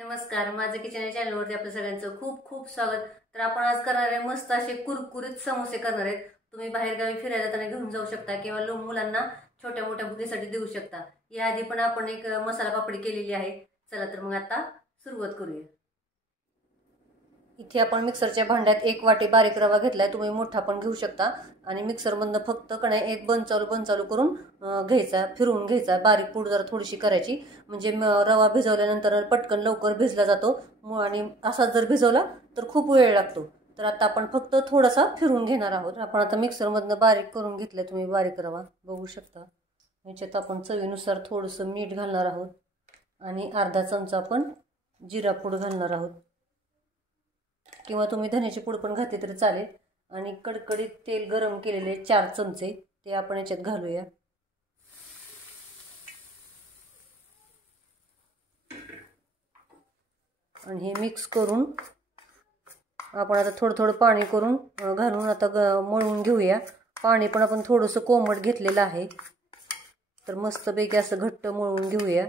नमस्कार, माझं किचन या चॅनलवरती आपल्या सगळ्यांचं खूप खूप स्वागत। तर आपण आज करणार आहे मस्त असे कुरकुरीत समोसे करणार आहेत। तुम्ही बाहेर गावी फिरायला जाताना घेऊन जाऊ शकता किंवा लहान मुलांना छोट्या मोठ्या भुकेसाठी देऊ शकता। याआधी पण आपण एक मसाला पापडी केलेली आहे। चला तर मग आता सुरुवात करूया। इथे आपण मिक्सरच्या भांड्यात 1 वाटी बारीक रवा घेतलाय। तुम्ही मोठा पण घेऊ शकता आणि मिक्सर मधनं फक्त कणाय एक बंद चालू करून घ्यायचा, फिरवून घ्यायचा। बारीक पूड जरा थोडीशी करायची म्हणजे रवा भिजवल्यानंतर पटकन लवकर भिजला जातो आणि असा जर भिजवला तर खूप वेळ लागतो। तर आता आपण फक्त थोडासा फिरवून घेणार आहोत। आपण आता मिक्सर मधनं बारीक करून घेतले, तुम्ही बारीक रवा बघू शकता। याच्यात आपण चवीनुसार थोडंसं मीठ घालणार आहोत आणि अर्धा चमचा आपण जिरा पूड घालणार आहोत किंवा तुम्ही धन्याची पूड पण घातली तरी चालेल। आणि कडकडीत तेल गरम केलेले 4 चमचे ते आपण याच्यात घालूया। आणि हे मिक्स करून आपण आता थोडं पाणी करून घालून आता मळून घेऊया। पाणी पण आपण थोडंसं कोमट घेतलेलं आहे, तर मस्तपैकी असं घट्ट मळून घेऊया।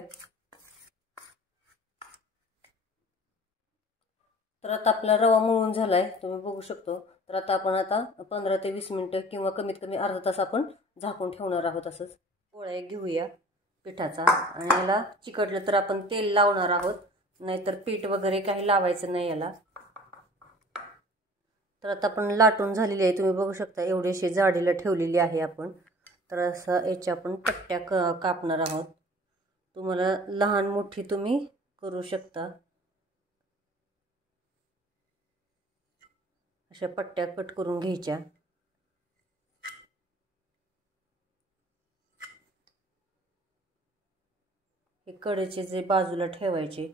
तर आता आपला रवा मळून झालाय, तुम्ही बघू शकतो। तर आता 15 ते 20 मिनिटं किंवा कमीत कमी अर्धा तास आपण झाकून ठेवणार आहोत। असंच गोळा घेऊया पिठाचा आणि याला चिकटलं तर आपण तेल लावणार आहोत, नाहीतर पीठ वगैरे काही लावायचं नाही याला। तर आता आपण लाटून झालेली आहे, तुम्ही बघू शकता एवढीशी जाडीला ठेवलेली आहे आपण। तर असं याच्या आपण पट्ट्या कापणार आहोत। तुम्हाला लहान मोठी तुम्ही करू शकता। अशा पट्ट्या कट करून घ्यायच्या। हे कडेचे जे बाजूला ठेवायचे,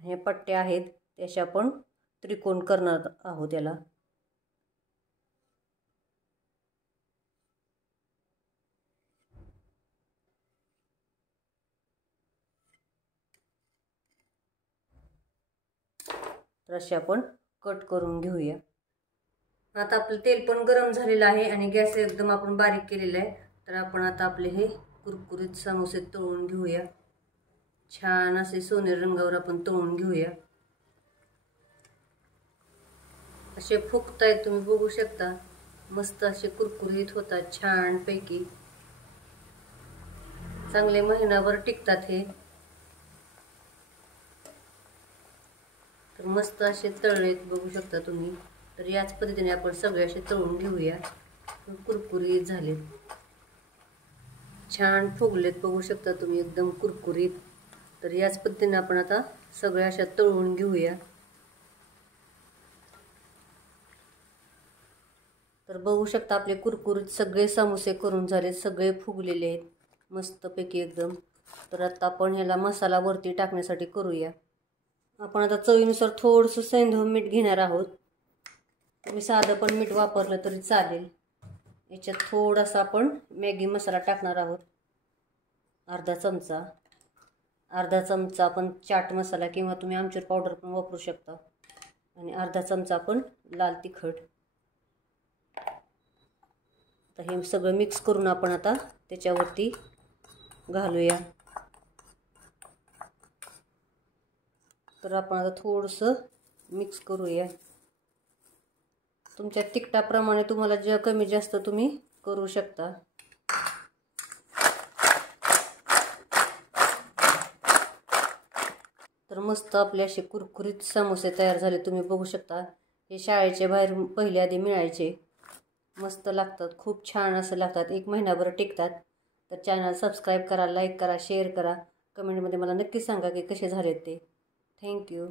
हे पट्ट्या आहेत त्याच्या आपण त्रिकोण करणार आहोत याला। तर असे आपण कट करून घेऊया। आता आपलं तेल पण गरम झालेलं आहे आणि गॅस एकदम आपण बारीक केलेला आहे। तर आपण आता आपले हे कुरकुरीत समोसे तळून घेऊया। छान असे सोनेरी रंगावर आपण तळून घेऊया। असे फुगतायत, तुम्ही बघू शकता। मस्त असे कुरकुरीत होतात छान पैकी, चांगले महिनाभर टिकतात हे। तर मस्त असे तळलेत बघू शकता तुम्ही। तर याच पद्धतीने आपण सगळे असे तळून घेऊया। कुरकुरीत झालेत, छान फुगलेत बघू शकता तुम्ही, एकदम कुरकुरीत। तर याच पद्धतीने आपण आता सगळे अशा तळून घेऊया। तर बघू शकता आपले कुरकुरीत सगळे समोसे करून झाले, सगळे फुगलेले आहेत मस्तपैकी एकदम। तर आता आपण ह्याला मसाला वरती टाकण्यासाठी करूया। आपण आता चवीनुसार थोडंसं सैंधव मीठ घेणार आहोत। तुम्ही साधं पण मीठ वापरलं तरी चालेल। याच्यात थोडासा आपण मॅगी मसाला टाकणार आहोत, अर्धा चमचा आपण चाट मसाला किंवा तुम्ही आमचूर पावडर पण वापरू शकता आणि अर्धा चमचा आपण लाल तिखट। आता हे सगळं मिक्स करून आपण आता त्याच्यावरती घालूया। तर आपण आता थोडंसं मिक्स करूया। तुमच्या तिखटाप्रमाणे तुम्हाला जे कमी जास्त तुम्ही करू शकता। तर मस्त आपले असे कुरकुरीत समोसे तयार झाले, तुम्ही बघू शकता। हे शाळेच्या बाहेर पहिले आधी मिळायचे, मस्त लागतात, खूप छान असं लागतात, 1 महिनाभर टिकतात। तर चॅनल सबस्क्राईब करा, लाईक करा, शेअर करा, कमेंटमध्ये मला नक्की सांगा की कसे झालेत ते। थँक्यू।